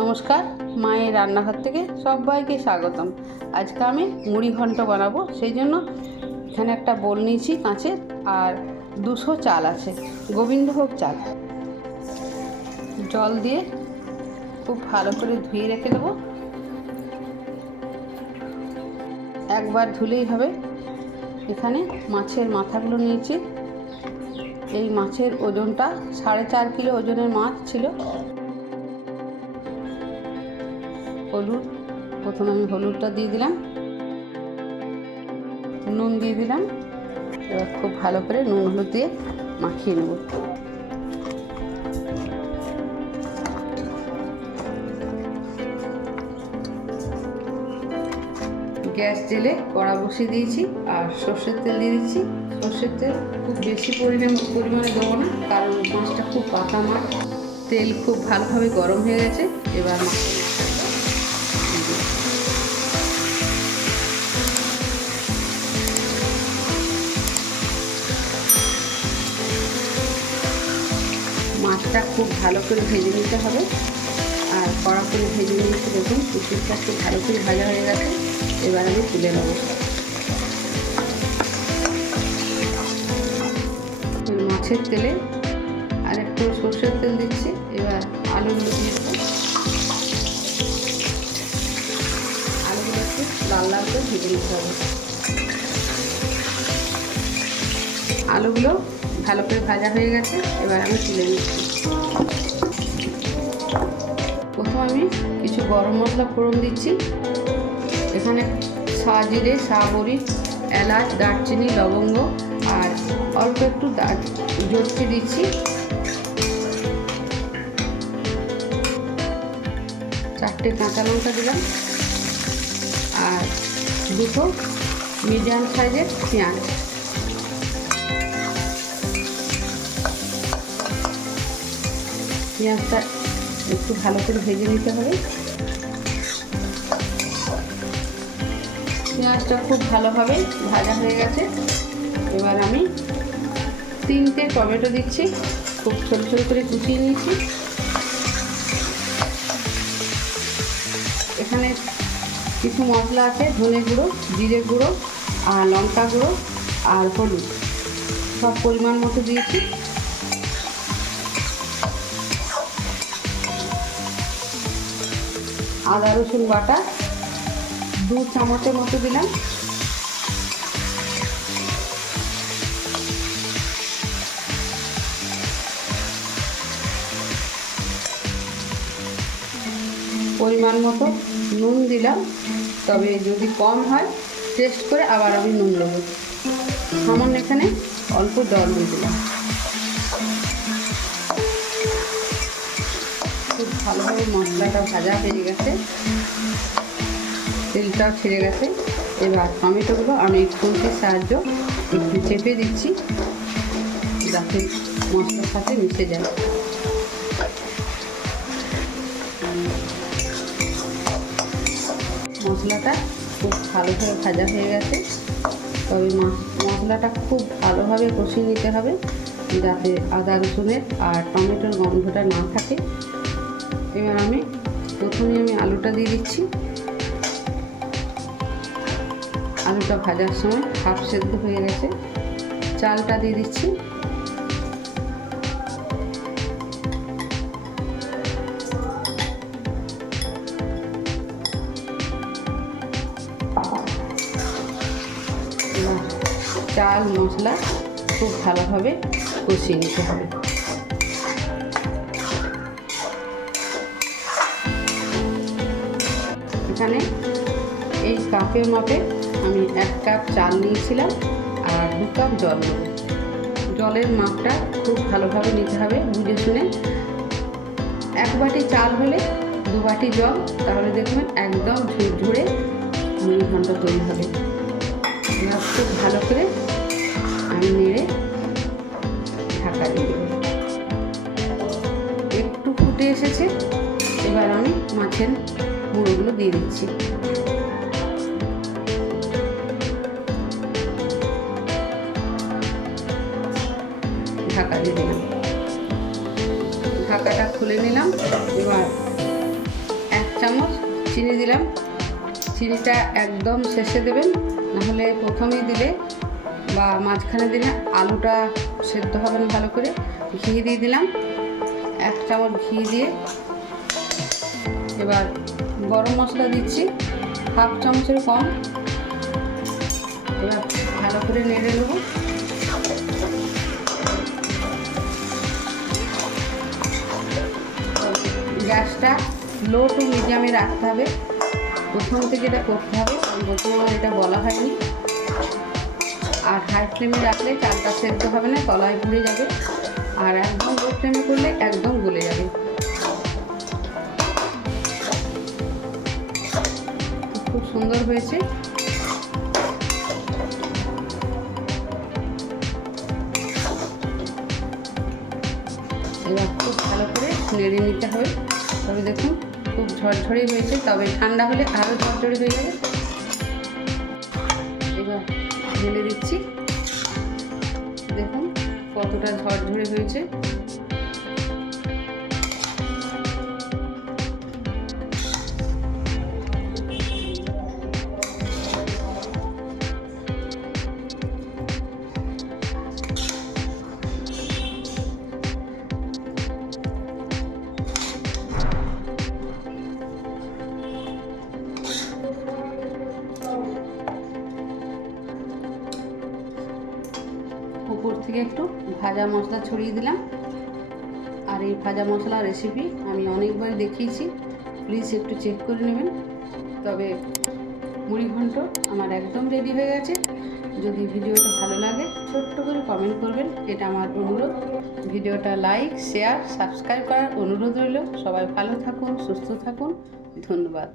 নমস্কার, মায়ের রান্নাঘর থেকে সবাইকে স্বাগতম। আজকে আমি মুড়ি ঘন্ট বানাবো, সেই জন্য এখানে একটা বোল নিয়েছি কাঁচের আর দুশো চাল আছে, গোবিন্দভোগ চাল। জল দিয়ে খুব ভালো করে ধুয়ে রেখে দেবো। একবার ধুলেই হবে। এখানে মাছের মাথাগুলো নিয়েছি। এই মাছের ওজনটা সাড়ে চার কিলো ওজনের মাছ ছিল। হলুদ। প্রথমে আমি হলুদটা দিয়ে দিলাম। নুন দিয়ে দিলাম। এবার খুব ভালো করে নুন হলুদ দিয়ে মাখিয়ে নেব। গ্যাস জেলে কড়া বসিয়ে দিয়েছি আর সর্ষের তেল দিয়ে দিচ্ছি। সর্ষের তেল খুব বেশি পরিমাণ পরিমাণে দেবো না, কারণ মাছটা খুব পাতা মাছ। তেল খুব ভালোভাবে গরম হয়ে গেছে, এবার মাছটা মাছটা খুব ভালো করে ভেজে নিতে হবে। আর কড়া করে ভেজে নিয়েছি দেখুন কুচুরটা খুব ভালো করে ভাজা হয়ে গেছে। এবার আমি তুলে নেব। মাছের তেলে আর একটু সর্ষের তেল দিচ্ছি। এবার আলুগুলো দিয়ে আলুগুলো লাল লাল করে ভেজে নিতে হবে। আলুগুলো ভালো করে ভাজা হয়ে গেছে, এবার আমি তুলে নিচ্ছি। প্রথম আমি কিছু গরম মশলা ফোড়ন দিচ্ছি। এখানে সাজিরে সাবরি, এলাচ, দারচিনি, লবঙ্গ, আর অল্প একটু জটকে দিচ্ছি। চারটে কাঁচা লঙ্কা দিলাম। আর দুটো মিডিয়াম সাইজের পেঁয়াজ। পেঁয়াজটা একটু ভালো করে ভেজে নিতে হবে। পেঁয়াজটা খুব ভালোভাবে ভাজা হয়ে গেছে। এবার আমি তিনটে টমেটো দিচ্ছি। খুব ছোটো ছোটো করে কুচিয়ে নিয়েছি এখানে কিছু মশলা আছে, ধনে গুঁড়ো, জিরে গুঁড়ো, আর লঙ্কা গুঁড়ো, আর হলুদ। সব পরিমাণ মতো দিয়েছি। আদা রসুন বাটা, দু চামচের মতো দিলাম। পরিমাণ মতো নুন দিলাম। তবে যদি কম হয় টেস্ট করে আবার আমি নুন দেবো। সামান্য এখানে অল্প জল দিয়ে দিলাম। ভালোভাবে মশলাটা ভাজা হয়ে গেছে। তেলটাও ছেড়ে গেছে। এবার টমেটোগুলো আমি খুন্তির সাহায্য একটু চেপে দিচ্ছি যাতে মশলার সাথে মিশে যায়। মশলাটা খুব ভালোভাবে ভাজা হয়ে গেছে। তবে মশলাটা খুব ভালোভাবে কষিয়ে নিতে হবে যাতে আদা রসুনের আর টমেটোর গন্ধটা না থাকে। এবার আমি প্রথমে আমি আলুটা দিয়ে দিচ্ছি। আলুটা ভাজার সময় হাফ সেদ্ধ হয়ে গেছে। চালটা দিয়ে দিচ্ছি। চাল মশলা খুব ভালোভাবে কষিয়ে নিতে হবে। এখানে এই কাপের মাপে আমি এক কাপ চাল নিয়েছিলাম আর দু কাপ জল নেব জলের মাপটা খুব ভালোভাবে নিতে হবে বুঝে শুনে। এক বাটি চাল হলে দু বাটি জল, তাহলে দেখবেন একদম ঝুরঝুরে মুড়ি ঘন্ট তৈরি হবে। খুব ভালো করে আমি নেড়ে ঢাকা দিয়ে দেবো। একটু ফুটে এসেছে, এবার আমি মাছের দিয়ে দিচ্ছি। ঢাকা দিয়ে দিলাম। ঢাকাটা খুলে নিলাম, এবার এক চামচ চিনি দিলাম। চিনিটা একদম শেষে দেবেন, নাহলে প্রথমেই দিলে বা মাঝখানে দিলে আলুটা সেদ্ধ হবে না ভালো করে। ঘি দিয়ে দিলাম, এক চামচ ঘি দিয়ে। এবার গরম মশলা দিচ্ছি, হাফ চামচের কম। এবার ভালো করে নেড়ে নেব। গ্যাসটা লো টু মিডিয়ামে রাখতে হবে। প্রথম থেকে এটা করতে হবে, প্রথমে এটা বলা হয়নি। আর হাই ফ্লেমে রাখলে চালটা সেদ্ধ হবে না, তলায় ঘুরে যাবে। আর একদম লো ফ্লেমে করলে একদম গলে যাবে। সুন্দর হয়েছে। এবার খুব ভালো করে নেড়ে নিতে হবে। তবে দেখুন, খুব ঝরঝরে হয়েছে, তবে ঠান্ডা হলে আরও ঝরঝরে হয়ে যাবে। এবার ঢেলে দিচ্ছি। দেখুন, কতটা ঝরঝরে হয়েছে। উপর থেকে একটু ভাজা মশলা ছড়িয়ে দিলাম। আর এই ভাজা মশলা রেসিপি আমি অনেকবার দেখিয়েছি। প্লিজ একটু চেক করে নেবেন। তবে মুড়ি ঘন্ট আমার একদম রেডি হয়ে গেছে। যদি ভিডিওটা ভালো লাগে, ছোট্ট করে কমেন্ট করবেন। এটা আমার অনুরোধ। ভিডিওটা লাইক শেয়ার সাবস্ক্রাইব করার অনুরোধ রইল। সবাই ভালো থাকুন, সুস্থ থাকুন। ধন্যবাদ।